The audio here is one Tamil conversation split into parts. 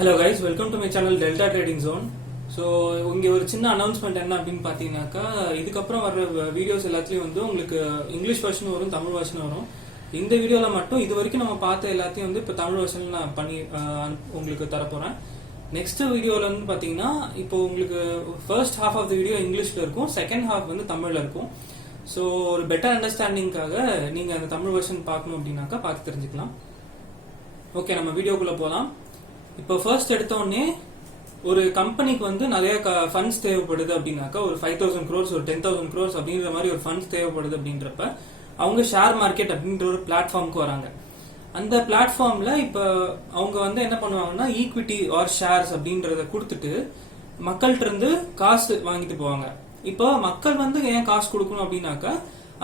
Hello guys, welcome to my channel Delta Trading Zone. So இங்கே ஒரு சின்ன அனௌன்ஸ்மெண்ட் என்ன அப்படின்னு பார்த்தீங்கன்னாக்கா, இதுக்கப்புறம் வர வீடியோஸ் எல்லாத்துலேயும் வந்து உங்களுக்கு இங்கிலீஷ் வெர்ஷன் வரும், தமிழ் வெர்ஷன் வரும். இந்த வீடியோவில் மட்டும் இது வரைக்கும் நம்ம பார்த்த எல்லாத்தையும் வந்து இப்போ தமிழ் வெர்ஷனில் நான் பண்ணி உங்களுக்கு தரப்போகிறேன். நெக்ஸ்ட் வீடியோவில் வந்து பார்த்தீங்கன்னா, இப்போ உங்களுக்கு first half of the video இங்கிலீஷில் இருக்கும், செகண்ட் ஹாஃப் வந்து தமிழில் இருக்கும். ஸோ ஒரு பெட்டர் அண்டர்ஸ்டாண்டிங்காக நீங்கள் அந்த தமிழ் வெர்ஷன் பார்க்கணும் அப்படின்னாக்கா பார்த்து தெரிஞ்சுக்கலாம். ஓகே, நம்ம வீடியோக்குள்ளே போகலாம். இப்போ ஃபர்ஸ்ட் எடுத்தோடனே ஒரு கம்பெனிக்கு வந்து நிறைய ஃபண்ட்ஸ் தேவைப்படுது அப்படின்னாக்கா, ஒரு 5,000 crores ஒரு 10,000 crores அப்படின்ற மாதிரி ஒரு ஃபண்ட்ஸ் தேவைப்படுது அப்படின்றப்ப அவங்க ஷேர் மார்க்கெட் அப்படின்ற ஒரு பிளாட்ஃபார்முக்கு வராங்க. அந்த பிளாட்ஃபார்ம்ல இப்போ அவங்க வந்து என்ன பண்ணுவாங்கன்னா, ஈக்விட்டி ஆர் ஷேர்ஸ் அப்படின்றத கொடுத்துட்டு மக்கள்கிட்ட இருந்து காசு வாங்கிட்டு போவாங்க. இப்போ மக்கள் வந்து ஏன் காசு கொடுக்கணும் அப்படின்னாக்கா,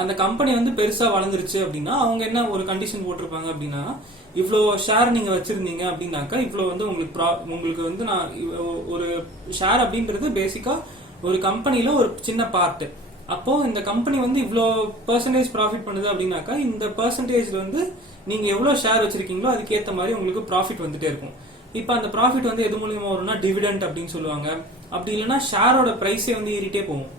அந்த கம்பெனி வந்து பெருசா வளர்ந்துருச்சு அப்படின்னா அவங்க என்ன ஒரு கண்டிஷன் போட்டிருப்பாங்க அப்படின்னா, இவ்வளோ ஷேர் நீங்க வச்சிருந்தீங்க அப்படின்னாக்கா இவ்வளோ வந்து உங்களுக்கு வந்து நான் ஒரு ஷேர் அப்படின்றது பேசிக்கா ஒரு கம்பெனில ஒரு சின்ன பார்ட். அப்போ இந்த கம்பெனி வந்து இவ்வளோ பெர்சன்டேஜ் ப்ராஃபிட் பண்ணுது அப்படின்னாக்கா, இந்த பெர்சன்டேஜ்ல வந்து நீங்க எவ்வளோ ஷேர் வச்சிருக்கீங்களோ அதுக்கேற்ற மாதிரி உங்களுக்கு ப்ராஃபிட் வந்துட்டே இருக்கும். இப்போ அந்த ப்ராஃபிட் வந்து எது மூலியமா வரும்னா டிவிடெண்ட் அப்படின்னு சொல்லுவாங்க. அப்படி இல்லைன்னா ஷேரோட பிரைஸே வந்து ஏறிட்டே போகும்.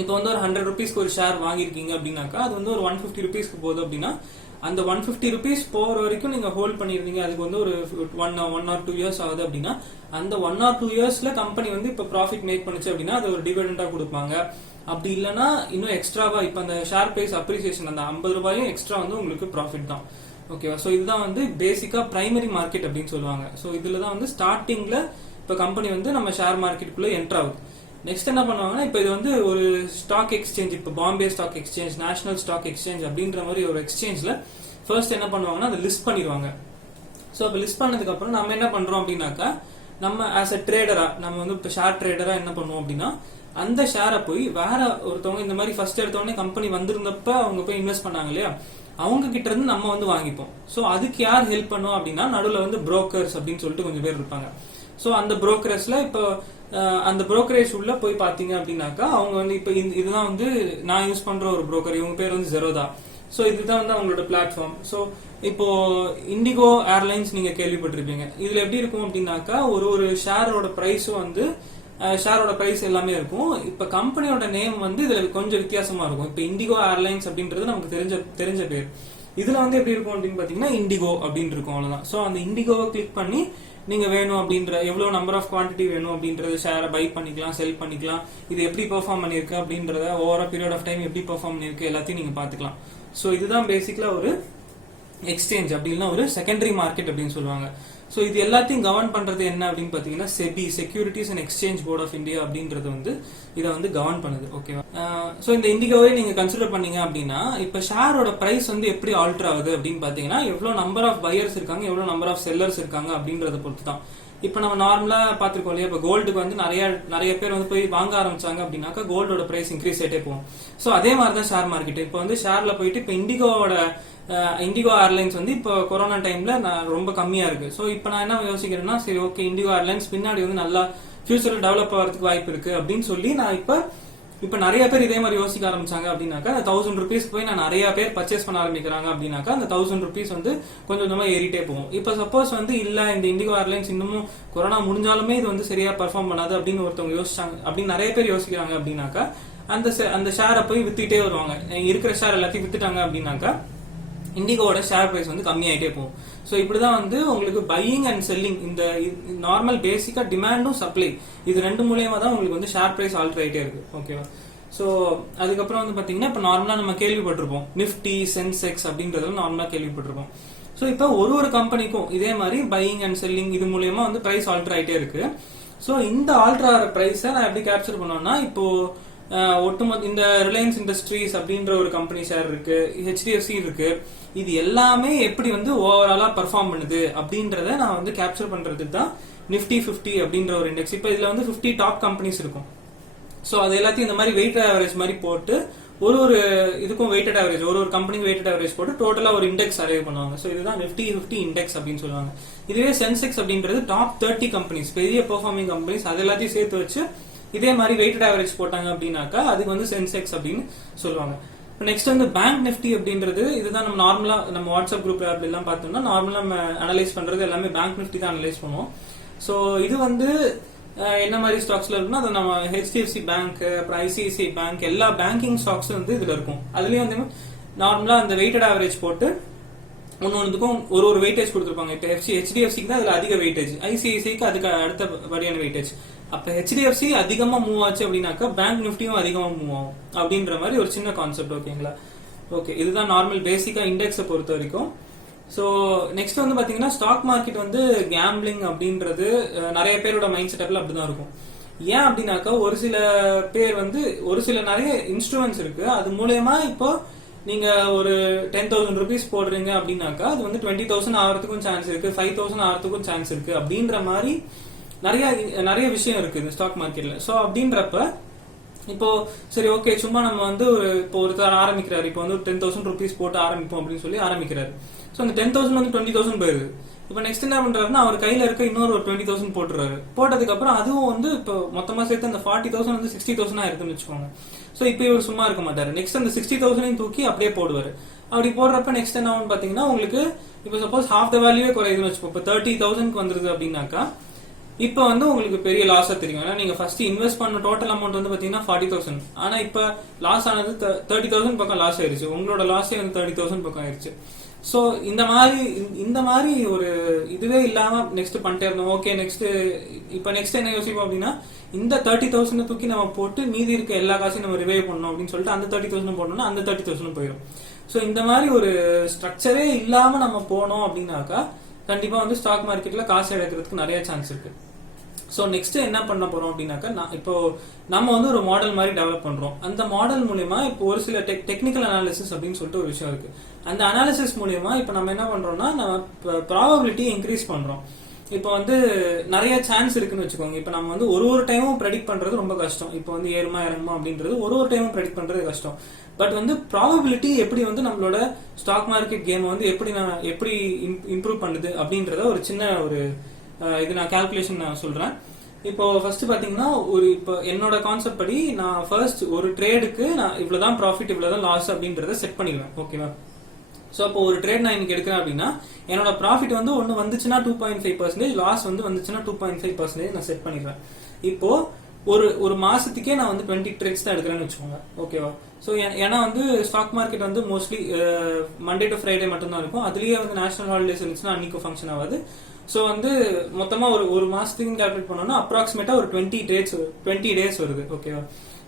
இப்போ வந்து ஒரு 100 rupeesக்கு ஒரு ஷேர் வாங்கியிருக்கீங்க அப்படின்னாக்கா, அது வந்து ஒரு 150 rupeesக்கு போகுது அப்படின்னா, அந்த 150 rupees போற வரைக்கும் நீங்க ஹோல்ட் பண்ணிருந்தீங்க. அதுக்கு வந்து ஒரு 1 or 2 years ஆகுது அப்படின்னா, அந்த 1 or 2 yearsல கம்பெனி வந்து இப்போ ப்ராஃபிட் மேக் பண்ணுச்சு அப்படின்னா அது ஒரு டிவிடெண்டா கொடுப்பாங்க. அப்படி இல்லைன்னா இன்னும் எக்ஸ்ட்ராவா இப்போ அந்த ஷேர் பிரைஸ் அப்ரிசியேஷன் அந்த 50 ரூபாயும் எக்ஸ்ட்ரா வந்து உங்களுக்கு ப்ராஃபிட் தான். ஓகேவா? ஸோ இதுதான் வந்து பேசிக்கா பிரைமரி மார்க்கெட் அப்படின்னு சொல்லுவாங்க. ஸோ இதுல தான் வந்து ஸ்டார்டிங்ல இப்போ கம்பெனி வந்து நம்ம ஷேர் மார்க்கெட்டுக்குள்ள என்டர் ஆகுது. நெக்ஸ்ட் என்ன பண்ணுவாங்கன்னா, இப்போ இது வந்து ஒரு ஸ்டாக் எக்ஸ்சேஞ்ச், இப்போ Bombay stock exchange, national stock exchange அப்படின்ற மாதிரி ஒரு எக்ஸ்சேஞ்ச்ல ஃபர்ஸ்ட் என்ன பண்ணுவாங்கன்னா அதை லிஸ்ட் பண்ணிடுவாங்க. ஸோ அப்போ லிஸ்ட் பண்ணதுக்கு அப்புறம் நம்ம என்ன பண்றோம் அப்படின்னாக்கா, நம்ம ஆஸ் அ ட்ரேடரா நம்ம வந்து இப்போ ஷேர் ட்ரேடரா என்ன பண்ணுவோம் அப்படின்னா, அந்த ஷேரை போய் வேற ஒருத்தவங்க இந்த மாதிரி ஃபர்ஸ்ட் எடுத்தவொடனே கம்பெனி வந்திருந்தப்ப அவங்க போய் இன்வெஸ்ட் பண்ணாங்க இல்லையா, அவங்க கிட்ட இருந்து நம்ம வந்து வாங்கிப்போம். ஸோ அதுக்கு யார் ஹெல்ப் பண்ணுவோம் அப்படின்னா, நடுவில் வந்து புரோக்கர்ஸ் அப்படின்னு சொல்லிட்டு கொஞ்சம் பேர் இருப்பாங்க. ஸோ அந்த புரோக்கரேஜ்ல இப்போ அந்த புரோக்கரேஜ் உள்ள போய் பாத்தீங்க அப்படின்னாக்கா, அவங்க வந்து இப்போ இதுதான் வந்து நான் யூஸ் பண்ற ஒரு புரோக்கர், இவங்க பேர் வந்து ஜெரோதா. ஸோ இதுதான் வந்து அவங்களோட பிளாட்ஃபார்ம். ஸோ இப்போ இண்டிகோ ஏர்லைன்ஸ் நீங்க கேள்விப்பட்டிருப்பீங்க. இதுல எப்படி இருக்கும் அப்படின்னாக்கா, ஒரு ஷேரோட பிரைஸும் வந்து ஷேரோட பிரைஸ் எல்லாமே இருக்கும். இப்ப கம்பெனியோட நேம் வந்து இதுல கொஞ்சம் வித்தியாசமா இருக்கும். இப்ப இண்டிகோ ஏர்லைன்ஸ் அப்படின்றது நமக்கு தெரிஞ்ச பேர். இதுல வந்து எப்படி இருக்கும் அப்படின்னு பாத்தீங்கன்னா, இண்டிகோ அப்படின்னு இருக்கும், அவ்வளவுதான். ஸோ அந்த இண்டிகோவை கிளிக் பண்ணி நீங்க வேணும் அப்படின்ற எவ்வளவு நம்பர் ஆஃப் குவான்டிட்டி வேணும் அப்படின்றது ஷேரை பை பண்ணிக்கலாம், செல் பண்ணிக்கலாம். இது எப்படி பெர்ஃபார்ம் பண்ணிருக்கு அப்படின்றத ஓவரா பீரியட் ஆஃப் டைம் எப்படி பெர்ஃபார்ம் பண்ணிருக்கு எல்லாத்தையும் நீங்க பாத்துக்கலாம். ஸோ இதுதான் பேசிக்கலா ஒரு எக்ஸ்சேஞ்ச் அப்படின்னா ஒரு செகண்டரி மார்க்கெட் அப்படின்னு சொல்லுவாங்க. ஸோ இது எல்லாத்தையும் கவர்ன் பண்றது என்ன அப்படின்னு பாத்தீங்கன்னா, SEBI, securities and exchange board of India அப்படின்றது வந்து இதை வந்து கவர்ன் பண்ணுது. ஓகேவா? ஸோ இந்த இண்டிகோவை நீங்க கன்சிடர் பண்ணீங்க அப்படின்னா, இப்ப ஷேரோட பிரைஸ் வந்து எப்படி ஆல்டர் ஆகுது அப்படின்னு பாத்தீங்கன்னா, எவ்வளவு நம்பர் ஆஃப் பையர்ஸ் இருக்காங்க, எவ்வளவு நம்பர் ஆஃப் செல்லர்ஸ் இருக்காங்க அப்படின்றத பொறுத்து தான். இப்ப நம்ம நார்மலா பாத்துருக்கோம் இல்லையா, இப்ப கோல்டுக்கு வந்து நிறைய பேர் வந்து போய் வாங்க ஆரம்பிச்சாங்க அப்படின்னாக்கா கோல்டோட பிரைஸ் இன்க்ரீஸ் ஆயிட்டே போகும். ஸோ அதே மாதிரிதான் ஷேர் மார்க்கெட். இப்போ வந்து ஷேர்ல போயிட்டு இப்ப இண்டிகோ ஏர்லைன்ஸ் வந்து இப்போ கொரோனா டைம்ல ரொம்ப கம்மியா இருக்கு. ஸோ இப்போ நான் என்ன யோசிக்கிறேன்னா, சரி ஓகே, இண்டிகோ ஏர்லைன்ஸ் பின்னாடி வந்து நல்லா ஃபியூச்சர்ல டெவலப் ஆகிறதுக்கு வாய்ப்பு இருக்கு அப்படின்னு சொல்லி நான் இப்ப நிறைய பேர் இதே மாதிரி யோசிக்க ஆரம்பிச்சாங்க அப்படின்னாக்கா, 1000 rupees போய் நான் நிறைய பேர் பர்ச்சேஸ் பண்ண ஆரம்பிக்கிறாங்க அப்படின்னாக்கா, அந்த 1000 rupees வந்து கொஞ்சம் கொஞ்சமா ஏறிட்டே போகும். இப்ப சப்போஸ் வந்து இல்ல இந்த இண்டிகோ ஏர்லைன்ஸ் இன்னமும் கொரோனா முடிஞ்சாலுமே இது வந்து சரியா பெர்ஃபார்ம் பண்ணாது அப்படின்னு ஒருத்தவங்க யோசிச்சாங்க அப்படின்னு நிறைய பேர் யோசிக்கிறாங்க அப்படின்னாக்கா, அந்த ஷேரை போய் வித்துட்டே வருவாங்க. இருக்கிற ஷேர் எல்லாத்தையும் வித்துட்டாங்க அப்படின்னாக்கா இண்டிகோட ஷேர் பிரைஸ் வந்து கம்மியாயிட்டே போகும். ஸோ இப்படிதான் வந்து உங்களுக்கு பையிங் அண்ட் செல்லிங், இந்த நார்மல் பேசிக்கா டிமாண்டும் சப்ளை, இது ரெண்டு மூலியமா தான் உங்களுக்கு வந்து ஷேர் பிரைஸ் ஆல்டர் ஆயிட்டே இருக்கு. ஓகேவா? ஸோ அதுக்கப்புறம் வந்து பாத்தீங்கன்னா, இப்போ நார்மலா நம்ம கேள்விப்பட்டிருப்போம் நிப்டி, சென்செக்ஸ் அப்படின்றதும் நார்மலா கேள்விப்பட்டிருப்போம். ஸோ இப்போ ஒரு கம்பெனிக்கும் இதே மாதிரி பையிங் அண்ட் செல்லிங் இது மூலியமா வந்து பிரைஸ் ஆல்டர் ஆயிட்டே இருக்கு. ஸோ இந்த ஆல்டர் ஆகிற பிரைஸை நான் எப்படி கேப்சர் பண்ணுவேன்னா, இப்போ ஒட்டுமொத்த இந்த ரிலையன்ஸ் இண்டஸ்ட்ரீஸ் அப்படின்ற ஒரு கம்பெனி ஷேர் இருக்கு, HDFC இருக்கு, இது எல்லாமே எப்படி வந்து ஓவராலா பெர்ஃபார்ம் பண்ணுது அப்படின்றத நான் வந்து கேப்சர் பண்றதுக்கு தான் நிப்டி 50 அப்படின்ற ஒரு இண்டெக்ஸ். இப்போ இதுல வந்து 50 டாப் கம்பெனிஸ் இருக்கும். ஸோ அது எல்லாத்தையும் இந்த மாதிரி வெயிட்டட் ஆவரேஜ் மாதிரி போட்டு ஒரு இதுக்கும் வெயிட்டட் ஆவரேஜ், ஒரு கம்பெனிக்கு வெயிட்டட் ஆவரேஜ் போட்டு டோட்டலா ஒரு இண்டெக்ஸ் அரைவ் பண்ணுவாங்க. ஸோ இதுதான் நிப்டி 50 இண்டெக்ஸ் அப்படின்னு சொல்லுவாங்க. இதுவே சென்செக்ஸ் அப்படின்றது டாப் 30 கம்பெனிஸ், பெரிய பெர்ஃபார்மிங் கம்பெனிஸ், அது எல்லாத்தையும் சேர்த்து வச்சு இதே மாதிரி வெயிட்டட் ஆவரேஜ் போட்டாங்க அப்படின்னாக்கா அதுக்கு வந்து சென்செக்ஸ் அப்படின்னு சொல்லுவாங்க. நெக்ஸ்ட் வந்து பேங்க் நிஃப்டி அப்படின்றது, இதுதான் நம்ம நார்மலா நம்ம வாட்ஸ்அப் குரூப்ல அப்படி எல்லாம் பார்த்தோம்னா நார்மலா நம்ம அனலைஸ் பண்றது எல்லாமே பேங்க் நிஃப்டி தான் அனலைஸ் பண்ணுவோம். ஸோ இது வந்து என்ன மாதிரி ஸ்டாக்ஸ்ல இருக்குன்னா அது நம்ம ஹெச்டிஎஃப்சி பேங்க், அப்புறம் ஐசிஐசிஐ பேங்க், எல்லா பேங்கிங் ஸ்டாக்ஸும் வந்து இதுல இருக்கும். அதுலயும் வந்து நார்மலா அந்த வெயிட்டட் ஆவரேஜ் போட்டு ஒன்னொன்றுக்கும் ஒரு வெயிட்டேஜ் கொடுத்துருப்பாங்க. இப்போ ஹெச்டிஎஃப்சிக்கு தான் அதுல அதிக வெயிட்டேஜ், ஐசிஐசிஐக்கு அதுக்கு அடுத்தபடியான வெயிட்டேஜ். அப்ப ஹெச்டிஎஃப்சி அதிகமா மூவ் ஆச்சு அப்படின்னாக்கா பேங்க் நிஃப்டியும் அதிகமா மூவ் ஆகும் அப்படின்ற மாதிரி ஒரு சின்ன கான்செப்ட். ஓகேங்களா? ஓகே, இதுதான் நார்மல் பேசிக்கா இண்டெக்ஸை பொறுத்த வரைக்கும். ஸோ நெக்ஸ்ட் வந்து பாத்தீங்கன்னா ஸ்டாக் மார்க்கெட் வந்து கேம்பிளிங் அப்படின்றது நிறைய பேரோட மைண்ட் செட்டப்ல அப்படிதான் இருக்கும். ஏன் அப்படின்னாக்கா ஒரு சில பேர் வந்து ஒரு சில நிறைய இன்ஸ்ட்ருமெண்ட்ஸ் இருக்கு, அது மூலயமா இப்போ நீங்க ஒரு 10,000 rupees போடுறீங்க அப்படின்னாக்கா அது வந்து 20,000 ஆகிறதுக்கும் சான்ஸ் இருக்கு, 5,000 ஆகிறதுக்கும் சான்ஸ் இருக்கு அப்படின்ற மாதிரி நிறைய விஷயம் இருக்கு இந்த ஸ்டாக் மார்க்கெட்ல. ஸோ அப்படின்றப்ப இப்போ சரி ஓகே, சும்மா நம்ம வந்து இப்போ ஒருத்தர் ஆரம்பிக்கிறாரு, இப்போ வந்து 10,000 rupees போட்டு ஆரம்பிப்போம் அப்படின்னு சொல்லி ஆரம்பிக்கிறாரு. ஸோ அந்த 10,000 வந்து 20,000 போயிருது. இப்போ நெக்ஸ்ட் என்ன பண்றாருன்னா அவர் கையில இருக்க இன்னொரு ஒரு 20,000 போட்டுறாரு. போட்டதுக்கு அப்புறம் அதுவும் வந்து இப்போ மொத்தமா சேர்த்து அந்த 40,000 வந்து 60,000 இருக்குன்னு வச்சுக்கோங்க. ஸோ இப்போ இவர் சும்மா இருக்க மாட்டாரு, நெக்ஸ்ட் அந்த 60,000 தூக்கி அப்படியே போடுவாரு. அப்படி போடுறப்ப நெக்ஸ்ட் என்ன ஆகும் பாத்தீங்கன்னா உங்களுக்கு இப்போ சப்போஸ் ஹாஃப் த வேல்யூவே குறையுதுன்னு வச்சுக்கோ, இப்போ 30,000 வந்துருது அப்படின்னாக்கா இப்ப வந்து உங்களுக்கு பெரிய லாஸா தெரியும். ஏன்னா நீங்க ஃபர்ஸ்ட் இன்வெஸ்ட் பண்ண டோட்டல் அமௌண்ட் வந்து பாத்தீங்கன்னா 40,000, ஆனா இப்ப லாஸ் ஆனது 30,000 பக்கம் லாஸ் ஆயிருச்சு. உங்களோட லாஸே வந்து 30,000 பக்கம் ஆயிருச்சு. சோ இந்த மாதிரி ஒரு இதுவே இல்லாம நெக்ஸ்ட் பண்ணிட்டே இருந்தோம். ஓகே, நெக்ஸ்ட் என்ன யோசிப்போம் அப்படின்னா இந்த 30,000 தூக்கி நம்ம போட்டு மீதி இருக்க எல்லா காசையும் நம்ம ரிவைவ் பண்ணணும் அப்படின்னு சொல்லிட்டு அந்த 30,000 போடணும்னா அந்த 30,000 போயிடும். சோ இந்த மாதிரி ஒரு ஸ்ட்ரக்சரே இல்லாம நம்ம போனோம் அப்படின்னாக்கா கண்டிப்பா வந்து ஸ்டாக் மார்க்கெட்ல காசு இழக்கிறதுக்கு நிறைய சான்ஸ் இருக்கு. ஸோ நெக்ஸ்ட் என்ன பண்ண போறோம் அப்படின்னாக்கா இப்போ நம்ம வந்து ஒரு மாடல் மாதிரி டெவலப் பண்றோம். அந்த மாடல் மூலியமா இப்போ ஒரு சில டெக்னிக்கல் அனாலிசிஸ் அப்படின்னு சொல்லிட்டு ஒரு விஷயம் இருக்கு. அந்த அனாலிசிஸ் மூலியமா இப்போ நம்ம என்ன பண்றோம்னா நம்ம ப்ராபபிலிட்டி இன்க்ரீஸ் பண்றோம். இப்போ வந்து நிறைய சான்ஸ் இருக்குன்னு வச்சுக்கோங்க. இப்போ நம்ம வந்து ஒரு டைமும் ப்ரெடிக்ட் பண்றது ரொம்ப கஷ்டம். இப்போ வந்து ஏறுமா இறங்குமா அப்படின்றது ஒரு டைமும் ப்ரெடிக்ட் பண்றது கஷ்டம். பட் வந்து ப்ராபபிலிட்டி எப்படி வந்து நம்மளோட ஸ்டாக் மார்க்கெட் கேம் வந்து எப்படி இம்ப்ரூவ் பண்ணுது அப்படின்றத ஒரு சின்ன ஒரு இது நான் கால்குலேஷன் நான் சொல்றேன். இப்போ ஃபர்ஸ்ட் பாத்தீங்கன்னா இப்போ என்னோட கான்செப்ட் படி நான் ஃபர்ஸ்ட் ஒரு ட்ரேடுக்கு நான் இவ்வளவுதான் ப்ராஃபிட் இவ்வளவுதான் லாஸ் அப்படின்றத செட் பண்ணிடுவேன். ஓகேவா? சோ அப்போ ஒரு ட்ரேட் நான் இன்னைக்கு எடுக்கிறேன் அப்படின்னா என்னோட ப்ராஃபிட் வந்து ஒன்னு வந்துச்சுன்னா 2.5%, லாஸ் வந்து வந்துச்சுன்னா 2.5% நான் செட் பண்ணிடுவேன். இப்போ ஒரு மாசத்துக்கே நான் வந்து 20 ட்ரேட்ஸ் தான் எடுக்கிறேன்னு வச்சுக்கோங்க. ஓகேவா? சோ ஏன்னா வந்து ஸ்டாக் மார்க்கெட் வந்து மோஸ்ட்லி மண்டே டு ஃப்ரைடே மட்டும் தான் இருக்கும். அதுலயே வந்து நேஷனல் ஹாலிடேஸ் இருந்துச்சுன்னா அன்னைக்கு ஃபங்க்ஷன் ஆகாது. சோ வந்து மொத்தமா ஒரு மாசத்துக்கு கால்குலேட் பண்ணோம்னா அப்ராக்சிமேட்டா ஒரு 20 டேஸ் வருது. ஓகேவா?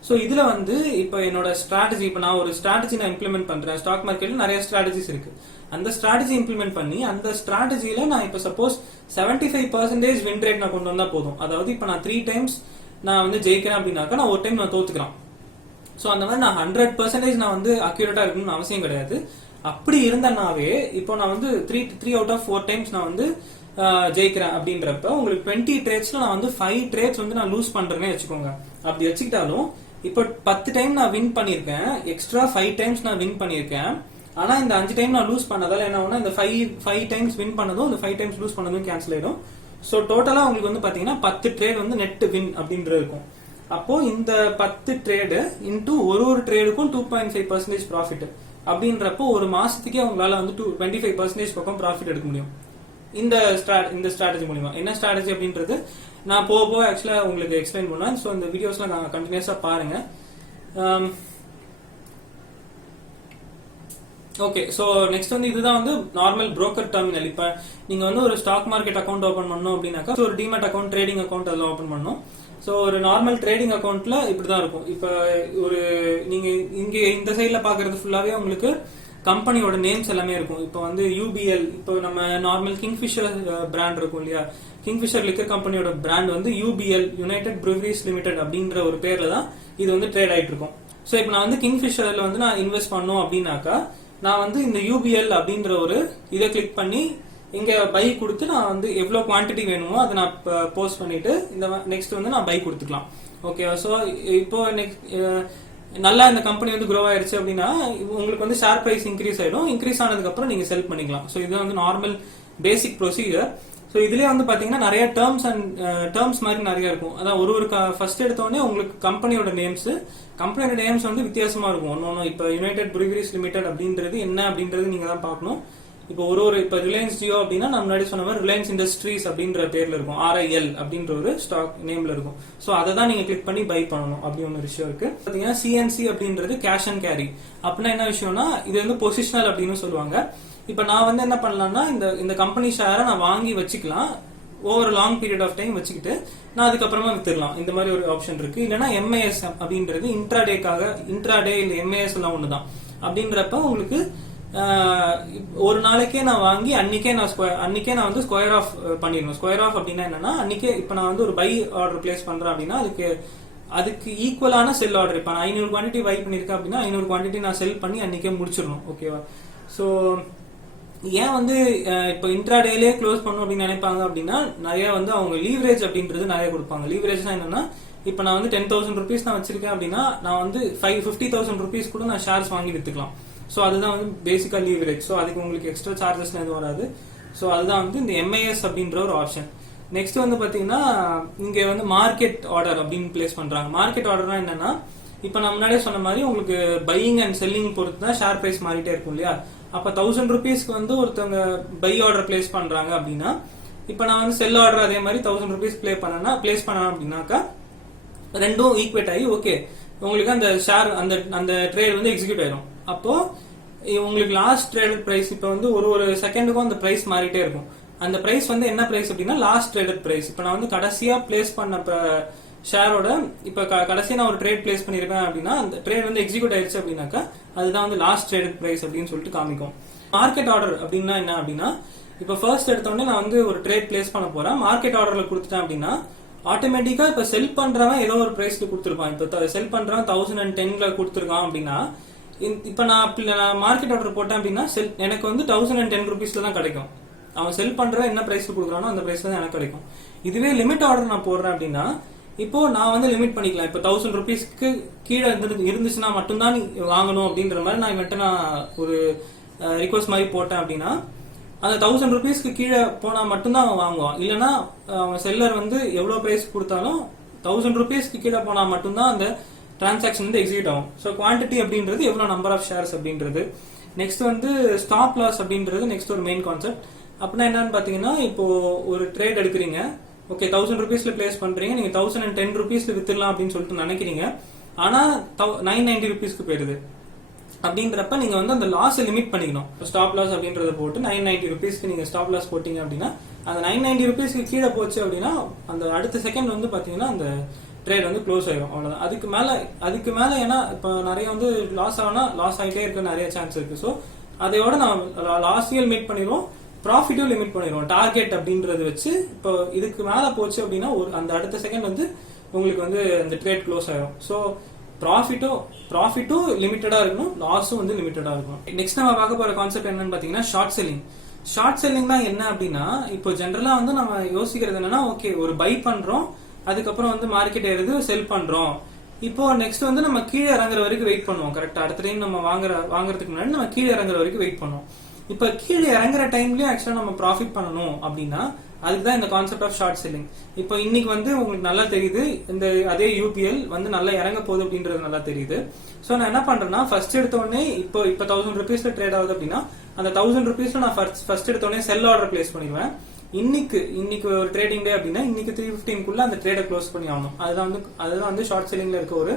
சோ இதுல வந்து இப்ப என்னோட ஸ்ட்ராட்டஜி, இப்ப நான் ஒரு ஸ்ட்ராட்டஜி நான் இம்ப்ளிமெண்ட் பண்றேன். ஸ்டாக் மார்க்கெட்ல நிறைய ஸ்ட்ராட்டஜிஸ் இருக்கு. அந்த ஸ்ட்ராட்டஜி இம்ப்ளிமெண்ட் பண்ணி அந்த ஸ்ட்ராட்டஜில நான் இப்ப சப்போஸ் 75% வின் ரேட் நான் கொண்டு வந்தா போதும். அதாவது இப்ப நான் 3 times நான் வந்து ஜெயிக்கிறேன் அப்படின்னாக்கா நான் ஒரு டைம் நான் தோத்துக்கிறேன். சோ அந்த மாதிரி நான் 100% நான் வந்து அக்யூரேட்டா இருக்கணும்னு அவசியம் கிடையாது. அப்படி இருந்தனாவே இப்போ நான் வந்து 3 out of 4 times நான் வந்து ஜெயிக்கிறேன் அப்படின்றப்ப உங்களுக்கு 20 ட்ரேட்ஸ்ல நான் வந்து 5 ட்ரேட்ஸ் வந்து நான் லூஸ் பண்றேன்னு வச்சுக்கோங்க. அப்படி வச்சுக்கிட்டாலும் இப்போ 10 டைம் நான் வின் பண்ணிருக்கேன், எக்ஸ்ட்ரா 5 டைம்ஸ் நான் வின் பண்ணிருக்கேன். ஆனா இந்த 5 டைம் நான் லூஸ் பண்ணதால என்ன ஆகும்னா இந்த 5 டைம்ஸ் வின் பண்ணதும் இந்த 5 டைம்ஸ் லூஸ் பண்ணதும் கேன்சல் ஆயிடும். சோ டோட்டலா உங்களுக்கு வந்து பாத்தீங்கன்னா 10 ட்ரேட் வந்து நெட் வின் அப்படின்றது இருக்கும். அப்போ இந்த 10 ட்ரேடு இன்டூ ஒரு ட்ரேடுக்கும் 2.5% ப்ராஃபிட் அப்படின்றப்போ ஒரு மாசத்துக்கே உங்களால வந்து 25% பக்கம் ப்ராஃபிட் எடுக்க முடியும் இந்த ஸ்ட்ராட்டஜி மூலமா. என்ன ஸ்ட்ராட்டஜி அப்படின்றது நான் போக ஆக்சுவலா உங்களுக்கு எக்ஸ்பிளைன் பண்ணுவேன். ஸோ இந்த வீடியோஸ்லாம் கண்டினியூஸா பாருங்க. ஓகே, ஸோ நெக்ஸ்ட் வந்து இதுதான் வந்து நார்மல் புரோக்கர் டெர்மினல். இப்போ நீங்க வந்து ஒரு ஸ்டாக் மார்க்கெட் அக்கௌண்ட் ஓபன் பண்ணணும் அப்படின்னாக்கா ஒரு டிமேட் அக்கௌண்ட், ட்ரேடிங் அக்கௌண்ட் அதெல்லாம் ஓபன் பண்ணணும். ஸோ ஒரு நார்மல் ட்ரேடிங் அக்கௌண்ட்ல இப்படிதான் இருக்கும். இப்போ நீங்க இங்க இந்த சைட்ல பாக்குறது ஃபுல்லாவே உங்களுக்கு கம்பெனியோட நேம்ஸ் எல்லாமே இருக்கும். இப்போ வந்து யூபிஎல், இப்போ நம்ம நார்மல் கிங்ஃபிஷர் பிராண்ட் இருக்கும் இல்லையா, கிங்ஃபிஷர் லிக்கர் கம்பெனியோட பிராண்ட் வந்து யூபிஎல், யுனைடெட் ப்ரூவரிஸ் லிமிடெட் அப்படின்ற ஒரு பேர்ல தான் இது வந்து ட்ரேட் ஆயிட்டு இருக்கும். ஸோ இப்போ நான் வந்து கிங்ஃபிஷர்ல வந்து நான் இன்வெஸ்ட் பண்ணோம் அப்படின்னாக்கா நான் வந்து இந்த யூபிஎல் அப்படின்ற ஒரு இதை கிளிக் பண்ணி இங்க பை கொடுத்து நான் வந்து எவ்வளவு குவான்டிட்டி வேணுமோ அதை நான் போஸ்ட் பண்ணிட்டு இந்த நெக்ஸ்ட் வந்து நான் பை கொடுத்துக்கலாம். ஓகேவா? ஸோ இப்போ நல்லா இந்த கம்பெனி வந்து க்ரோ ஆயிருச்சு அப்படின்னா உங்களுக்கு வந்து ஷேர் பிரைஸ் இன்க்ரீஸ் ஆயிடும். இன்க்ரீஸ் ஆனதுக்கு அப்புறம் நீங்க செல் பண்ணிக்கலாம். ஸோ இது வந்து நார்மல் பேசிக் ப்ரொசீஜர். ஸோ இதுலயே வந்து பாத்தீங்கன்னா நிறைய டேர்ம்ஸ் மாதிரி நிறைய இருக்கும். அதான் ஃபர்ஸ்ட் எடுத்தோடனே உங்களுக்கு கம்பெனியோட நேம்ஸ் வந்து வித்தியாசமா இருக்கும் ஒன்னொன்னு. இப்போ யுனைடெட் ப்ரூவரிஸ் லிமிடெட் அப்படின்றது என்ன அப்படின்றது நீங்க தான் பார்க்கணும். இப்போ இப்போ ரிலையன்ஸ் ஜியோ அப்படின்னா நம்ம முன்னாடி சொன்ன மாதிரி ரிலையன்ஸ் இண்டஸ்ட்ரீஸ் அப்படின்ற பேர்ல இருக்கும், RIL அப்படின்ற ஒரு ஸ்டாக் நேம்ல இருக்கும். ஸோ அதை தான் நீங்க கிளிக் பண்ணி பை பண்ணணும் அப்படி ஒன்று விஷயம் இருக்கு. பாத்தீங்கன்னா CNC அப்படின்றது கேஷ் அண்ட் கேரி. அப்படின்னா என்ன விஷயம்னா இது வந்து பொசிஷனல் அப்படின்னு சொல்லுவாங்க. இப்போ நான் வந்து என்ன பண்ணலாம்னா இந்த கம்பெனி ஷேரை நான் வாங்கி வச்சுக்கலாம், over long period of time வச்சுக்கிட்டு நான் அதுக்கப்புறமா வித்துடலாம். இந்த மாதிரி ஒரு ஆப்ஷன் இருக்கு. இல்லைன்னா MAS அப்படின்றது இன்ட்ராடே இல்ல MAS எல்லாம் ஒண்ணுதான். அப்படின்றப்ப உங்களுக்கு ஒரு நாளைக்கே நான் வாங்கி அன்னைக்கே நான் வந்து ஸ்கொயர் ஆஃப் பண்ணிடணும். ஸ்கொயர் ஆஃப் அப்படின்னா என்னன்னா அன்னைக்கே இப்ப நான் வந்து ஒரு பை ஆர்டர் பிளேஸ் பண்றேன் அப்படின்னா அதுக்கு ஈக்குவலான செல் ஆர்டர். இப்ப நான் 500 குவான்டிட்டி பை பண்ணிருக்கேன் அப்படின்னா 500 குவான்டிட்டி நான் செல் பண்ணி அன்னைக்கே முடிச்சிடணும். ஓகேவா? ஸோ ஏன் வந்து இப்போ இன்ட்ராடேலே க்ளோஸ் பண்ணும் அப்படின்னு நினைப்பாங்க அப்படின்னா நிறைய வந்து அவங்க லீவரேஜ் அப்படின்றது நிறைய கொடுப்பாங்க. லீவரேஜ்னா என்னன்னா இப்போ நான் வந்து 10,000 rupees நான் வச்சிருக்கேன் அப்படின்னா நான் வந்து 50,000 rupees கூட நான் ஷேர்ஸ் வாங்கி வித்துக்கலாம். ஸோ அதுதான் வந்து பேசிக்கா லீவரேஜ். ஸோ அதுக்கு உங்களுக்கு எக்ஸ்ட்ரா சார்ஜஸ் எதுவும் வராது. ஸோ அதுதான் வந்து இந்த MAS அப்படின்ற ஒரு ஆப்ஷன். நெக்ஸ்ட் வந்து பாத்தீங்கன்னா இங்க வந்து மார்க்கெட் ஆர்டர் அப்படின்னு பிளேஸ் பண்றாங்க. மார்க்கெட் ஆர்டர்னா என்னன்னா இப்ப நான் முன்னாடியே சொன்ன மாதிரி உங்களுக்கு பையிங் அண்ட் செல்லிங் பொறுத்து தான் ஷேர் பிரைஸ் மாறிட்டே இருக்கும் இல்லையா? அப்ப 1000 rupeesக்கு வந்து ஒருத்தவங்க பை ஆர்டர் பிளேஸ் பண்றாங்க அப்படின்னா இப்ப நான் வந்து செல் ஆர்டர் அதே மாதிரி 1000 rupees பிளேஸ் பண்ணணும் அப்படின்னாக்கா ரெண்டும் ஈக்குவேட் ஆகி ஓகே உங்களுக்கு அந்த ஷேர் அந்த ட்ரேட் வந்து எக்ஸிக்யூட் ஆயிடும். அப்போ உங்களுக்கு லாஸ்ட் ட்ரேடட் பிரைஸ் இப்ப வந்து ஒரு செகண்டுக்கும் அந்த பிரைஸ் மாறிட்டே இருக்கும். அந்த பிரைஸ் வந்து என்ன பிரைஸ் அப்படின்னா லாஸ்ட் ட்ரேடட் பிரைஸ். இப்ப நான் வந்து கடைசியா பிளேஸ் பண்ண ஷேரோட இப்ப கடைசியா நான் ஒரு ட்ரேட் பிளேஸ் பண்ணிருக்கேன் அப்படின்னா அந்த ட்ரேட் வந்து எக்ஸிக்யூட் ஆயிடுச்சு அப்படின்னாக்கா அதுதான் வந்து லாஸ்ட் ட்ரேடட் பிரைஸ் அப்படின்னு சொல்லிட்டு காமிக்கும். மார்க்கெட் ஆர்டர் அப்படின்னா என்ன அப்படின்னா இப்ப ஃபர்ஸ்ட் எடுத்தோடனே நான் வந்து ஒரு ட்ரேட் பிளேஸ் பண்ண போறேன். மார்க்கெட் ஆர்டர்ல கொடுத்துட்டேன் அப்படின்னா ஆட்டோமேட்டிக்கா இப்ப செல் பண்றவன் ஏதோ ஒரு பிரைஸ்ல கொடுத்துருப்பான். இப்ப செல் பண்றவன் 1010ல கொடுத்துருக்கான் அப்படின்னா இப்ப நான் மார்க்கெட் ஆர்டர் போட்டேன் அப்படின்னா எனக்கு வந்து 1010 rupeesல தான் கிடைக்கும். அவன் செல் பண்ற என்ன பிரைஸ்ல கொடுக்குறானோ அந்த பிரைஸ்ல தான் எனக்கு கிடைக்கும். இதுவே லிமிட் ஆர்டர் நான் போடுறேன் அப்படின்னா இப்போ நான் வந்து லிமிட் பண்ணிக்கலாம். இப்ப 1000 rupeesக்கு கீழே இருந்துச்சுன்னா மட்டும்தான் நீ வாங்கணும் அப்படின்ற மாதிரி நான் ஒரு ரிக்வஸ்ட் மாதிரி போட்டேன் அப்படின்னா அந்த 1000 rupeesக்கு கீழே போனா மட்டும்தான் அவன் வாங்குவான். இல்லைன்னா அவன் செல்லர் வந்து எவ்வளவு பிரைஸ் கொடுத்தாலும் 1000 rupeesக்கு கீழே போனா மட்டும்தான் அந்த டிரான்சாக்ஷன் வந்து எக்ஸிக்யூட் ஆகும். ஸோ குவான்டிட்டி அப்படின்றது எவ்வளவு நம்பர் ஆஃப் ஷேர்ஸ் அப்படின்றது. நெக்ஸ்ட் வந்து ஸ்டாப் லாஸ் அப்படின்றது நெக்ஸ்ட் ஒரு மெயின் கான்செப்ட். அப்படின்னா என்னன்னு பாத்தீங்கன்னா இப்போ ஒரு ட்ரேட் எடுக்கிறீங்க, ஓகே 1000 rupeesல பிளேஸ் பண்றீங்க, நீங்க 1010 rupeesல வித்துடலாம் அப்படின்னு சொல்லிட்டு நினைக்கிறீங்க. ஆனா 990 rupeesக்கு போயிருது அப்படின்றப்ப நீங்க வந்து அந்த லாஸ் லிமிட் பண்ணிக்கணும். ஸ்டாப் லாஸ் அப்படின்றத போட்டு 990 rupeesக்கு நீங்க ஸ்டாப் லாஸ் போட்டீங்க அப்படின்னா அந்த 990 rupeesக்கு கீழே போச்சு அப்படின்னா அந்த அடுத்த செகண்ட் வந்து பாத்தீங்கன்னா அந்த ட்ரேட் வந்து க்ளோஸ் ஆயிடும். அவ்வளவுதான். அதுக்கு மேல ஏன்னா இப்ப நிறைய வந்து லாஸ் ஆகிட்டே இருக்க நிறைய சான்ஸ் இருக்கு. ஸோ அதையோட நம்ம லாஸையும் லிமிட் பண்ணிடுவோம், ப்ராஃபிட்டும் லிமிட் பண்ணிடுவோம். டார்கெட் அப்படின்றது வச்சு இப்போ இதுக்கு மேல போச்சு அப்படின்னா அந்த அடுத்த செகண்ட் வந்து உங்களுக்கு வந்து அந்த ட்ரேட் க்ளோஸ் ஆயிடும். ஸோ ப்ராஃபிட்டும் லிமிட்டடா இருக்கணும், லாஸும் வந்து லிமிட்டடா இருக்கணும். நெக்ஸ்ட் நம்ம பார்க்க போற கான்செப்ட் என்னன்னு பாத்தீங்கன்னா ஷார்ட் செல்லிங். ஷார்ட் செல்லிங் தான் என்ன அப்படின்னா இப்போ ஜென்ரலா வந்து நம்ம யோசிக்கிறது என்னன்னா ஓகே ஒரு பை பண்றோம், அதுக்கப்புறம் வந்து மார்க்கெட் ஏறுது செல் பண்றோம். இப்போ நெக்ஸ்ட் வந்து நம்ம கீழே இறங்குற வரைக்கும் வெயிட் பண்ணுவோம். கரெக்டா அடுத்த டைம் நம்ம வாங்குறதுக்கு முன்னாடி நம்ம கீழே இறங்குற வரைக்கும் வெயிட் பண்ணுவோம். இப்ப கீழே இறங்குற டைம்லயும் ஆக்சுவலா நம்ம ப்ராஃபிட் பண்ணணும் அப்படின்னா அதுதான் இந்த கான்செப்ட் ஆஃப் ஷார்ட் செல்லிங். இப்போ இன்னைக்கு வந்து உங்களுக்கு நல்லா தெரியுது அதே UPL வந்து நல்லா இறங்க போகுது அப்படின்றது நல்லா தெரியுது. சோ நான் என்ன பண்றேன்னா ஃபர்ஸ்ட் எடுத்த உடனே இப்போ 1000 rupeesல ட்ரேட் ஆகுது அப்படின்னா அந்த 1000 rupeesல நான் ஃபர்ஸ்ட் எடுத்த உடனே செல் ஆர்டர் பிளேஸ் பண்ணிடுவேன். இன்னைக்கு ஒரு ட்ரேடிங் டே அப்படின்னா இன்னைக்கு 3:15 அந்த ட்ரேடை க்ளோஸ் பண்ணி ஆகணும். அதுதான் வந்து ஷார்ட் செல்லிங்ல இருக்க ஒரு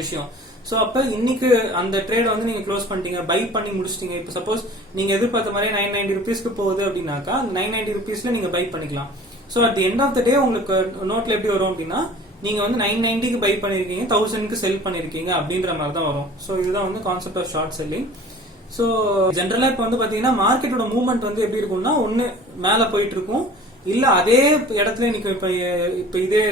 விஷயம். சோ அப்ப இன்னைக்கு அந்த ட்ரேட் வந்து நீங்க க்ளோஸ் பண்ணிட்டீங்க, பை பண்ணி முடிச்சிட்டீங்க. இப்ப சப்போஸ் நீங்க எதிர்பார்த்த மாதிரி 990 rupeesக்கு போகுது அப்படின்னாக்கா அந்த 990 rupeesல நீங்க பை பண்ணிக்கலாம். So at the end of the day உங்களுக்கு நோட்ல எப்படி வரும் அப்படின்னா நீங்க வந்து 990க்கு பை பண்ணிருக்கீங்க, 1000க்கு செல் பண்ணிருக்கீங்க அப்படின்ற மாதிரி தான் வரும். சோ இதுதான் வந்து concept of short selling. So ஜென்ரலா இப்ப வந்து பாத்தீங்கன்னா மார்க்கெட்டோட மூவ்மெண்ட் வந்து எப்படி இருக்கும்னா ஒண்ணு மேல போயிட்டு இருக்கும், இல்ல அதே இடத்துல நிக்கும். இப்ப இதே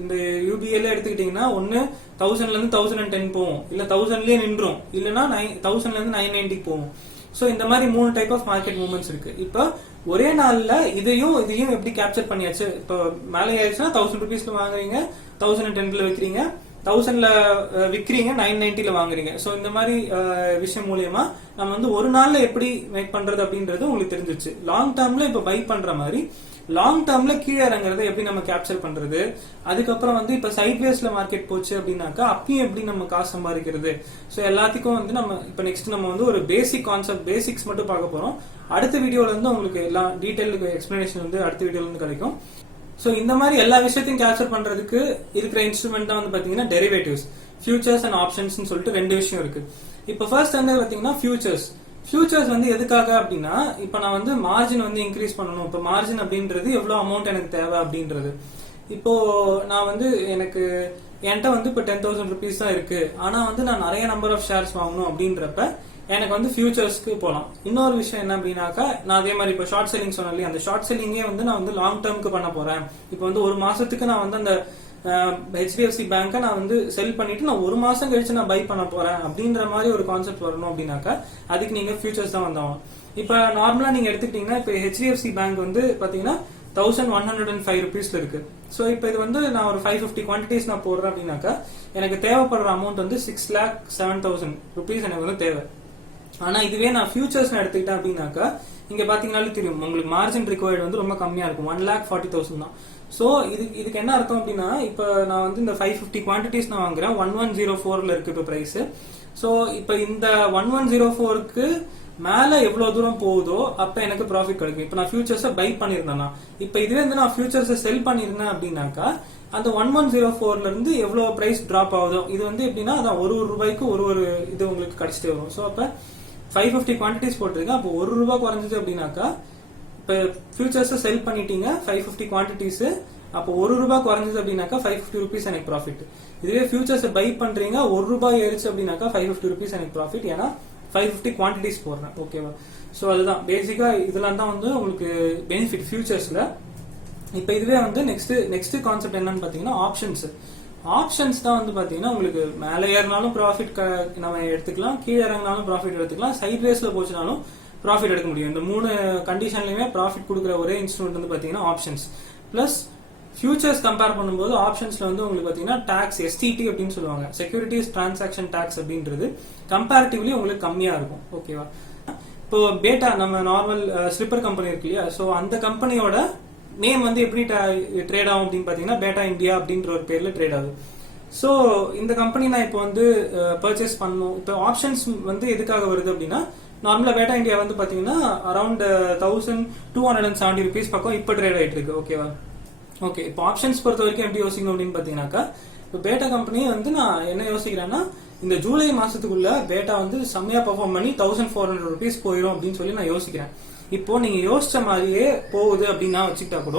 இந்த UBL எடுத்துக்கிட்டீங்கன்னா ஒண்ணு 1000ல இருந்து 1010 போகும், இல்ல 1000லயே நின்றும், இல்லனா 1000ல இருந்து 990 போகும். சோ இந்த மாதிரி 3 டைப் ஆஃப் மார்க்கெட் மூவ்மெண்ட்ஸ் இருக்கு. இப்ப ஒரே நாள்ல இதையும் எப்படி கேப்சர் பண்ணியாச்சு. இப்ப மேலே ஆயிடுச்சுன்னா 1000 rupeesல வாங்குறீங்க, 1010ல வைக்கிறீங்க, 1000ல விக்கிறீங்க, 990ல வாங்குறீங்க. சோ இந்த மாதிரி விஷயம் மூலியமா நம்ம வந்து ஒரு நாள்ல எப்படி மேக் பண்றது அப்படின்றது உங்களுக்கு தெரிஞ்சிச்சு. லாங் டேர்ம்ல இப்ப பை பண்ற மாதிரி லாங் டேர்ம்ல கீழே இறங்குறத எப்படி நம்ம கேப்சர் பண்றது, அதுக்கப்புறம் வந்து இப்ப சைட்வேஸ்ல மார்க்கெட் போச்சு அப்படின்னாக்கா அப்பயும் எப்படி நம்ம காசு சம்பாதிக்கிறது. சோ எல்லாத்துக்கும் வந்து நம்ம இப்ப நெக்ஸ்ட் நம்ம வந்து ஒரு பேசிக் கான்செப்ட் பேசிக்ஸ் மட்டும் பார்க்க போறோம். அடுத்த வீடியோல இருந்து உங்களுக்கு எல்லா டீடைல் எக்ஸ்பிளனேஷன் வந்து அடுத்த வீடியோல இருந்து கிடைக்கும். ஸோ இந்த மாதிரி எல்லா விஷயத்தையும் கேப்சர் பண்றதுக்கு இருக்கிற இன்ஸ்ட்ருமெண்ட் தான் வந்து பாத்தீங்கன்னா டெரிவேட்டிவ்ஸ், ஃபியூச்சர்ஸ் அண்ட் ஆப்ஷன்ஸ் சொல்லிட்டு ரெண்டு விஷயம் இருக்கு. இப்போ ஃபர்ஸ்ட் வந்து பாத்தீங்கன்னா ஃபியூச்சர்ஸ் வந்து எதுக்காக அப்படின்னா, இப்போ நான் வந்து மார்ஜின் வந்து இன்க்ரீஸ் பண்ணணும். இப்போ மார்ஜின் அப்படின்றது எவ்வளவு அமௌண்ட் எனக்கு தேவை அப்படின்றது. இப்போ நான் வந்து என்கிட்ட வந்து இப்போ 10,000 rupees தான் இருக்கு, ஆனா வந்து நான் நிறைய நம்பர் ஆஃப் ஷேர்ஸ் வாங்கணும் அப்படின்றப்ப எனக்கு வந்து ஃபியூச்சர்ஸ்க்கு போகலாம். இன்னொரு விஷயம் என்ன அப்படின்னாக்கா, நான் அதே மாதிரி இப்போ ஷார்ட் செல்லிங் சொன்னாலே அந்த ஷார்ட் செல்லிங்கே வந்து நான் வந்து லாங் டேர்முக்கு பண்ண போறேன். இப்போ வந்து ஒரு மாசத்துக்கு நான் வந்து அந்த HDFC பேங்கை நான் வந்து செல் பண்ணிட்டு நான் ஒரு மாசம் கழிச்சு நான் பை பண்ண போறேன் அப்படின்ற மாதிரி ஒரு கான்செப்ட் வரணும் அப்படின்னாக்கா அதுக்கு நீங்க ஃபியூச்சர்ஸ் தான் வந்தாகும். இப்ப நார்மலா நீங்க எடுத்துக்கிட்டீங்கன்னா இப்போ HDFC பேங்க் வந்து பாத்தீங்கன்னா 1105 rupeesல இருக்கு. சோ இப்போ இது வந்து நான் ஒரு 550 குவான்டிட்டிஸ் நான் போடுறேன் அப்படின்னாக்கா எனக்கு தேவைப்படுற அமௌண்ட் வந்து 6,07,000 rupees எனக்கு வந்து தேவை. ஆனா இதுவே நான் ஃபியூச்சர்ஸ் எடுத்துக்கிட்டேன் அப்படின்னாக்கா இங்க பாத்தீங்கன்னாலே தெரியும் உங்களுக்கு மார்ஜின் ரிக்வயர்ட் வந்து ரொம்ப கம்மியா இருக்கும், 1,40,000 தான். சோ இதுக்கு என்ன அர்த்தம் அப்படின்னா, இப்ப நான் வந்து இந்த 550 குவான்டிட்டிஸ் நான் வாங்குறேன், 1104ல இருக்கு இப்ப பிரைஸ். சோ இப்ப இந்த 1104க்கு மேல எவ்வளவு தூரம் போகுதோ அப்ப எனக்கு ப்ராஃபிட் கிடைக்கும். இப்ப நான் ஃபியூச்சர்ஸ் பை பண்ணிருந்தேன்னா, இப்ப இதுவே வந்து நான் ஃபியூச்சர்ஸ் செல் பண்ணிருந்தேன் அப்படின்னாக்கா அந்த 1104ல இருந்து எவ்வளவு பிரைஸ் டிராப் ஆகுதோ இது வந்து எப்படின்னா அதான் ஒரு ரூபாய்க்கு ஒரு இது உங்களுக்கு கிடைச்சிட்டே வரும். சோ அப்ப 550 குவான்டிட்டிஸ் போட்டிருக்கேன், அப்போ ₹1 குறைஞ்சது அப்படின்னாக்கா இப்ப ஃபியூச்சர்ஸ் செல் பண்ணிட்டீங்க 550 குவான்டிட்டிஸ், அப்போ ₹1 குறைஞ்சது அப்படின்னாக்கா 550 rupees எனக்கு ப்ராஃபிட். இதுவே ஃபியூச்சர்ஸ் பை பண்றீங்க ₹1 ஏறிச்சு அப்படின்னாக்கா 550 rupees எனக்கு ப்ராஃபிட், ஏன்னா 550 குவான்டிட்டிஸ் போடுறேன். ஓகேவா? சோ அதுதான் பேசிக்கா இதெல்லாம் தான் வந்து உங்களுக்கு பெனிஃபிட் ஃபியூச்சர்ஸ்ல. இப்ப இதுவே வந்து நெக்ஸ்ட் கான்செப்ட் என்னன்னு பாத்தீங்கன்னா ஆப்ஷன்ஸ் தான் வந்து பாத்தீங்கன்னா உங்களுக்கு மேல ஏறினாலும் ப்ராஃபிட் நம்ம எடுத்துக்கலாம், கீழே இறங்கினாலும் ப்ராஃபிட் எடுத்துக்கலாம், சைட் வேஸ்ல போச்சுனாலும் ப்ராஃபிட் எடுக்க முடியும். இந்த 3 கண்டிஷன்லயுமே ப்ராஃபிட் கொடுக்குற ஒரே இன்ஸ்ட்ருமெண்ட் வந்து பாத்தீங்கன்னா ஆப்ஷன்ஸ். பிளஸ் ஃபியூச்சர்ஸ் கம்பேர் பண்ணும்போது ஆப்ஷன்ஸ்ல வந்து உங்களுக்கு பாத்தீங்கன்னா டாக்ஸ் STT அப்படின்னு சொல்லுவாங்க, செக்யூரிட்டிஸ் டிரான்சாக்ஷன் டாக்ஸ் அப்படின்றது கம்பேரிட்டிவ்லி உங்களுக்கு கம்மியா இருக்கும். ஓகேவா? இப்போ பேட்டா நம்ம நார்மல் ஸ்லிப்பர் கம்பெனி இருக்கு இல்லையா, சோ அந்த கம்பெனியோட நேம் வந்து எப்படி ட்ரேட் ஆகும் அப்படின்னு பாத்தீங்கன்னா பேட்டா இந்தியா அப்படின்ற ஒரு பேர்ல ட்ரேட் ஆகுது. சோ இந்த கம்பெனி நான் இப்போ வந்து பர்ச்சேஸ் பண்ணணும். இப்போ ஆப்ஷன்ஸ் வந்து எதுக்காக வருது அப்படின்னா, நார்மலா பேட்டா இந்தியா வந்து பாத்தீங்கன்னா அரௌண்ட் 1,270 rupees பக்கம் இப்ப ட்ரேட் ஆயிட்டு இருக்கு. ஓகேவா? ஓகே, இப்போ ஆப்ஷன்ஸ் பொறுத்த வரைக்கும் எப்படி யோசிக்கணும் அப்படின்னு பாத்தீங்கன்னாக்கா, இப்போ பேட்டா கம்பெனி வந்து நான் என்ன யோசிக்கிறேன்னா, இந்த ஜூலை மாசத்துக்குள்ள பேட்டா வந்து செம்மையா பெர்ஃபார்ம் பண்ணி 1,400 rupees போயிடும் அப்படின்னு சொல்லி நான் யோசிக்கிறேன். இப்போ நீங்க யோசிச்ச மாதிரியே போகுது அப்படின்னா வச்சுக்கிட்டா கூட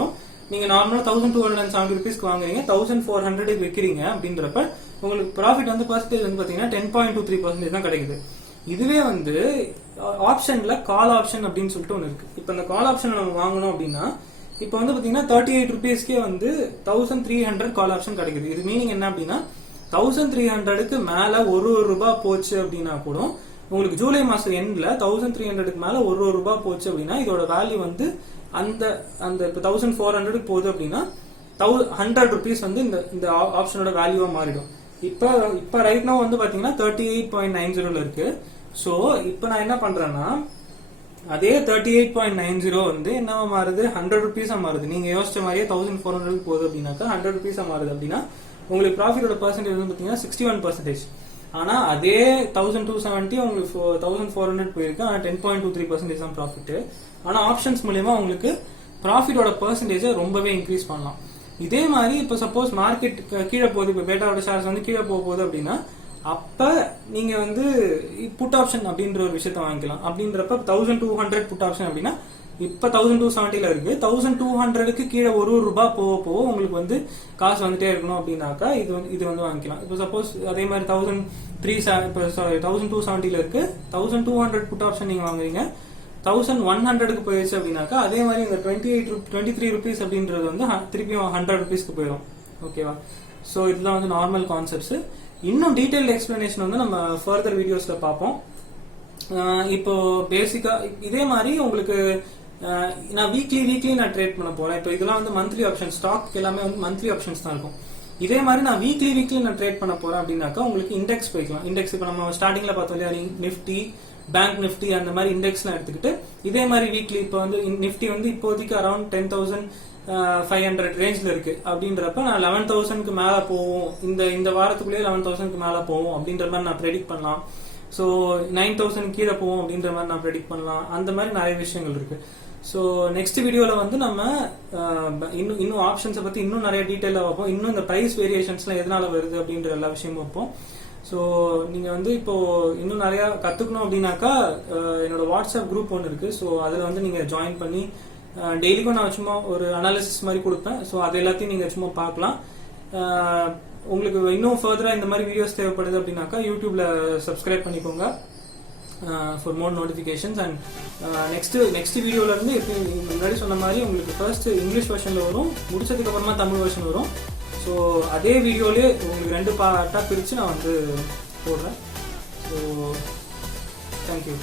நீங்க நார்மலா 1,270 rupees வாங்குறீங்க, 1,400 விற்கிறீங்க அப்படின்றப்ப உங்களுக்கு ப்ராஃபிட் வந்து பர்சன்டேஜ் வந்து பாத்தீங்கன்னா 10.23% தான் கிடைக்குது. இதுவே வந்து ஆப்ஷன்ல கால் ஆப்ஷன் அப்படின்னு சொல்லிட்டு ஒன்று இருக்கு. இப்போ இந்த கால் ஆப்ஷன் நம்ம வாங்கணும் அப்படின்னா இப்போ வந்து பாத்தீங்கன்னா 38 rupeesக்கே வந்து 1,300 கால் ஆப்ஷன் கிடைக்குது. இது மீனிங் என்ன அப்படின்னா 1,300க்கு மேல ₹1 போச்சு அப்படின்னா கூட உங்களுக்கு ஜூலை மாசம் எண்ட்ல 1,300க்கு மேல ₹1 போச்சு அப்படின்னா இதோட வேல்யூ வந்து அந்த 1,400க்கு போகுது அப்படின்னா 100 rupees வந்து இந்த ஆப்ஷனோட வேல்யூவா மாறிடும். இப்ப ரைட் நவ வந்து பாத்தீங்கன்னா 38.90ல இருக்கு. சோ இப்போ நான் என்ன பண்றேன்னா அதே 38.90 வந்து என்னவா மாறுது, 100 rupees மாறுது. நீங்க யோசிச்ச மாதிரியே 1,400க்கு போகுது அப்படின்னாக்கா 100 rupees மாறுது அப்படின்னா உங்களுக்கு ப்ராஃபிட்டோட பர்சன்டேஜ் வந்து பாத்தீங்கன்னா 61%. ஆனா அதே 1,270 உங்களுக்கு 1,400 போயிருக்கு, ஆனா 10.23% தான் ப்ராஃபிட். ஆனா ஆப்ஷன்ஸ் மூலமா உங்களுக்கு ப்ராஃபிட்டோட பர்சன்டேஜ் ரொம்பவே இன்க்ரீஸ் பண்ணலாம். இதே மாதிரி இப்ப சப்போஸ் மார்க்கெட் கீழே போகுது, இப்ப பேட்டாவோட ஷேர்ஸ் வந்து கீழே போகுது அப்படின்னா அப்ப நீங்க வந்து புட் ஆப்ஷன் அப்படின்ற ஒரு விஷயத்த வாங்கிக்கலாம். அப்படின்றப்ப 1,200 புட் ஆப்ஷன் அப்படின்னா இப்ப 1,270ல இருக்கு, 1,200க்கு கீழே ₹1 போக உங்களுக்கு வந்து காசு வந்துட்டே இருக்கணும் அப்படின்னாக்கா இது வந்து வாங்கிக்கலாம். இப்போ சப்போஸ் அதே மாதிரி 1,270ல இருக்கு, 1,200 புட் ஆப்ஷன் நீங்க வாங்குறீங்க, 1,100க்கு போயிடுச்சு அப்படின்னாக்கா அதே மாதிரி இந்த 23 rupees அப்படின்றது வந்து திருப்பியும் 100 rupeesக்கு போயிடும். ஓகேவா? சோ இதுதான் வந்து நார்மல் கான்செப்ட்ஸ். இன்னும் டீடைல்டு எக்ஸ்பிளனேஷன் வந்து நம்ம ஃபர்தர் வீடியோஸ்ல பார்ப்போம். இப்போ பேசிக்கா இதே மாதிரி உங்களுக்கு நான் வீக்லி நான் ட்ரேட் பண்ண போறேன். இப்போ இதெல்லாம் வந்து மந்த்லி ஆப்ஷன், ஸ்டாக் எல்லாமே வந்து மந்த்லி ஆப்ஷன்ஸ் தான் இருக்கும். இதே மாதிரி நான் வீக்லி நான் ட்ரேட் பண்ண போறேன் அப்படின்னாக்கா உங்களுக்கு இண்டெக்ஸ் போய்க்கலாம். இண்டெக்ஸ் இப்போ நம்ம ஸ்டார்டிங்ல பார்த்தோம் இல்லையா, நிஃப்டி, பேங்க் நிஃப்டி அந்த மாதிரி இண்டெக்ஸ்லாம் எடுத்துக்கிட்டு இதே மாதிரி வீக்லி இப்போ வந்து நிஃப்டி வந்து இப்போதைக்கு அரௌண்ட் 10,500 ரேஞ்ச்ல இருக்கு அப்படின்றப்ப நான் 11,000க்கு மேல போவோம், இந்த வாரத்துக்குள்ளேயே 11,000க்கு மேல போவோம் அப்படின்ற மாதிரி நான் ப்ரெடிக்ட் பண்ணலாம். ஸோ 9000 கீழே போவோம் அப்படின்ற மாதிரி நான் ப்ரெடிக்ட் பண்ணலாம். அந்த மாதிரி நிறைய விஷயங்கள் இருக்கு. ஸோ நெக்ஸ்ட் வீடியோவில் வந்து நம்ம இன்னும் ஆப்ஷன்ஸை பற்றி இன்னும் நிறைய டீட்டெயிலாக வைப்போம். இன்னும் இந்த ப்ரைஸ் வேரியேஷன்ஸ்லாம் எதனால வருது அப்படின்ற எல்லா விஷயமும் வைப்போம். ஸோ நீங்கள் வந்து இப்போ இன்னும் நிறையா கற்றுக்கணும் அப்படின்னாக்கா என்னோட வாட்ஸ்அப் குரூப் ஒன்று இருக்குது. ஸோ அதில் வந்து நீங்கள் ஜாயின் பண்ணி டெய்லிக்கும் நான் சும்மா ஒரு அனாலிசிஸ் மாதிரி கொடுப்பேன். ஸோ அது எல்லாத்தையும் நீங்கள் சும்மா பார்க்கலாம். உங்களுக்கு இன்னும் ஃபர்தராக இந்த மாதிரி வீடியோஸ் தேவைப்படுது அப்படின்னாக்கா யூடியூப்ல சப்ஸ்கிரைப் பண்ணிக்கோங்க for more notifications. And next வீடியோல இருந்து எப்படி முன்னாடி சொன்ன மாதிரி உங்களுக்கு ஃபர்ஸ்ட் இங்கிலீஷ் வெர்ஷன்ல வரும், முடிச்சதுக்கு அப்புறமா தமிழ் வெர்ஷன் வரும். ஸோ அதே வீடியோலேயே உங்களுக்கு 2 பார்ட்டாக பிரித்து நான் வந்து போடுறேன். So thank you.